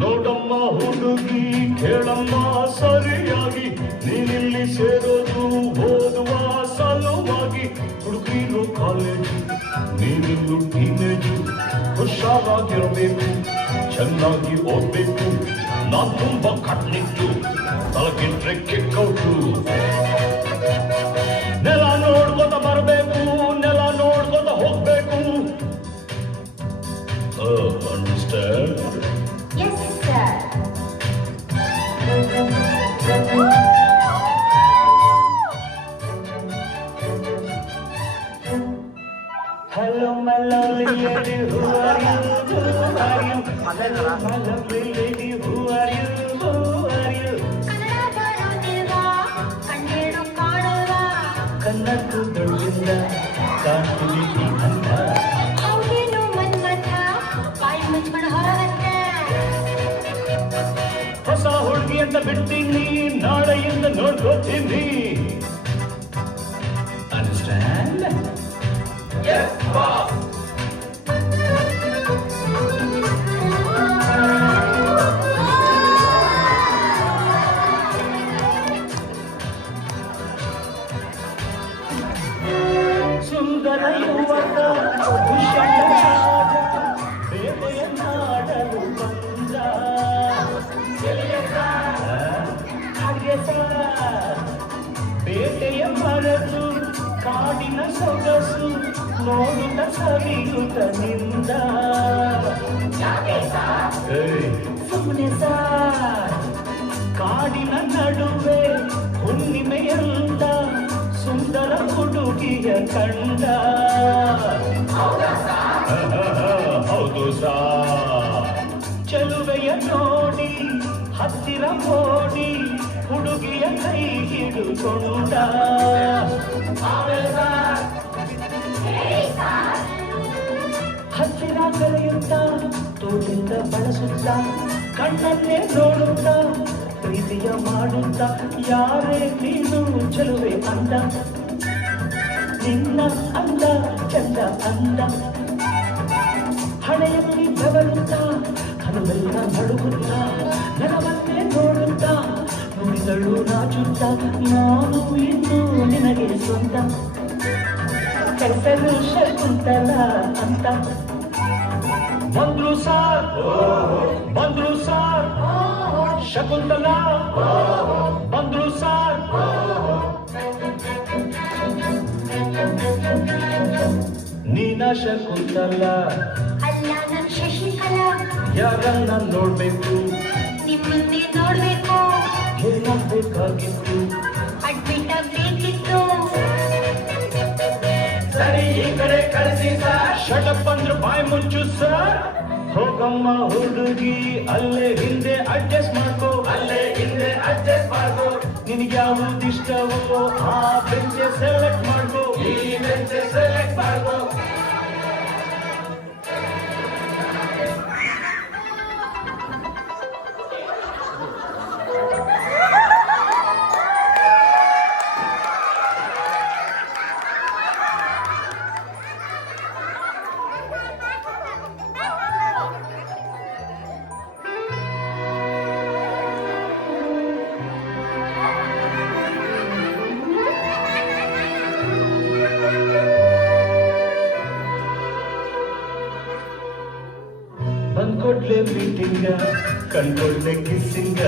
ನೋಡಮ್ಮ ಹುಡುಗಿ ಕೇಳಮ್ಮ ಸರಿಯಾಗಿ, ನೀನಿಲ್ಲಿ ಸೇರೋದು ಓದುವ ಸಲುವಾಗಿ. ಹುಡುಗಿರು ಕಾಲೇಜು, ನೀನಿನ್ನು ಟೀನೇಜು, ಹುಷಾರಾಗಿರಬೇಕು, ಚೆನ್ನಾಗಿ ಓದ್ಬೇಕು. ನಾನ್ ತುಂಬಾ ಕಟ್ನಿಟ್ಟು, ತಲಗಿಟ್ರೆ ಕಿಕ್ಕೌಟು. ನೆಲ ನೋಡ್ಕೊತ ಬರಬೇಕು, ನೆಲ ನೋಡ್ಕೊತ ಹೋಗ್ಬೇಕು. Understand? Yes, sir. Hello, my lovely lady, who are you? Who are you? Hello, my lovely lady, who are you? Who are you? Kannada ಬರೋದಿಲ್ವಾ, ಕಣ್ಣೇನು ಕಾಣಲ್ವಾ, ಕನ್ನಡಕ್ಕೂ ದೊಡ್ಡಿಲ್ಲ, ಕಾಣ್ತೀವಿ ಈ ಅಂದ. ಹೌದೇನು ಮನ್ಮಥ, ಬಾಯಿ ಮುಚ್ಕೊಂಡು ಹೊರಗತ್ತೆ. ಹೊಸ ಹುಡುಗಿ ಅಂತ ಬಿಡ್ತೀನಿ, ನಾಳೆಯಿಂದ ನೋಡ್ಕೋತೀನಿ. ಅಂಡರ್ಸ್ಟ್ಯಾಂಡ್? Yes, boss. ಸುಂದರ ಯುವಕ ಬೇಟೆಯನ್ನಾಡಲು ಬಂದ. ಬೇಟೆಯ ಮರದು ಕಾಡಿನ ಸೊಗಸು ನೋಡುತ್ತ ಸವಿಯುತ್ತ ನಿಂದ. ಸುಮ್ಮನೆ ಕಾಡಿನ ನಡುವೆ ಹುಣ್ಣಿಮೆಯಂತ ಸುಂದರ ಹುಡುಗಿಯ ಕಂಡ. ಹೌದು ಸಾ, ಚೆಲುವೆಯ ನೋಡಿ ಹತ್ತಿರ ಓಡಿ ಹುಡುಗಿಯ ಕೈ ಹಿಡಿದುಕೊಂಡ. ಹತ್ತಿರ ಕರೆಯುತ್ತ ತೋಳಿಂದ ಬಳಸುತ್ತ ಕಣ್ಣನ್ನೇ ನೋಡುತ್ತ ಪ್ರೀತಿಯ ಮಾಡುತ್ತ. ಯಾರೇ ನೀನು ಚೆಲುವೆ ಅಂದ, ನಿನ್ನ ಅಂದ ಚಂದ ಅಂದ. ಹಣೆಯಲ್ಲಿ ಬೆವರುತ್ತ ಹನುವೆಲ್ಲ ನಡುಗುತ್ತ ನನವನ್ನೇ ನೋಡುತ್ತ ನುಡಿಗಳು ನಾಚುತ್ತ. ನಾನು ಇನ್ನು ನಿನಗೆ ಸ್ವಂತ, ಹೆಸರು ಶಕುಂತಲ ಅಂತ. ಬಂದ್ರು ಸಾರ್, ಬಂದ್ರು ಸಾರ್, ಶಕುಂತಲ ಬಂದ್ರು ಸಾರ್. ನೀನ ಶಕುಂತಲ ಅಲ್ಲ ನನ್ ಶಶಿಕಲಾ, ಯಾರನ್ನ ನೋಡ್ಬೇಕು, ನಿಮ್ಮನ್ನೇ ನೋಡ್ಬೇಕು. ಏನಾಗಬೇಕಾಗಿತ್ತು, ಅಡ್ಮಿಟ್ ಆಗ್ಬೇಕಿತ್ತು. ಸರಿ ಈ ಕಡೆ ಕಳಿಸಿ ಸರ್. ಶಟಪ್ ಅಂದ್ರು ಬಾಯ್ ಮುಚ್ಚು ಸರ್. ಹೋಗಮ್ಮ ಹುಡುಗಿ ಅಲ್ಲೇ ಹಿಂದೆ ಅಡ್ಜಸ್ಟ್ ಮಾಡ್ಕೋ, ಅಲ್ಲೇ ಹಿಂದೆ ಅಡ್ಜಸ್ಟ್ ಮಾಡ್ಕೋ. ನಿನಗೆ ಯಾವ್ದು ಇಷ್ಟವೋ ಆ ಬೆಂಚ್ ಸೆಲೆಕ್ಟ್ ಮಾಡ್ಕೋ, ಈ ಬೆಂಚ್ ಸೆಲೆಕ್ಟ್ ಮಾಡ್ಕೋ. ಬಂದ್ಕೊಡ್ಲೆ ಮೀಟಿಂಗ, ಕಣ್ಕೊಡ್ಲೆ ಕಿಸ್ಸಿಂಗ.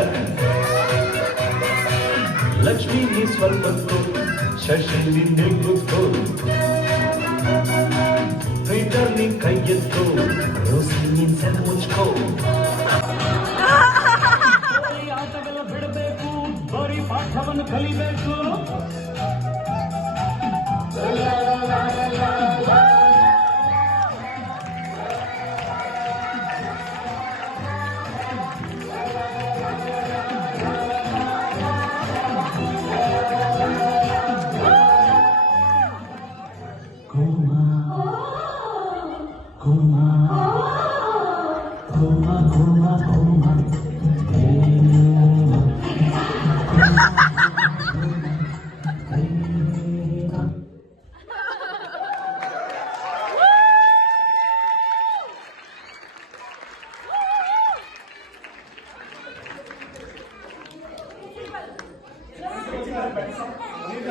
ಲಕ್ಷ್ಮೀ ನೀ ಸ್ವಲ್ಪಕ್ಕೂ, ಶಶಿ ನಿನ್ನೆ ಕೂತ್ಕೋ. ಪೀಟರ್ ನೀ ಕೈ ಎತ್ಕೋ, ರೋಸಿ ನೀನ್ ಸೆಲ ಮುಚ್ಕೋ. ಆಟಗಳ ಬಿಡಬೇಕು, ಬರೀ ಪಾಠವನ್ನು ಕಲಿಬೇಕು. Kuma, kuma, kuma, kuma. ಈಗ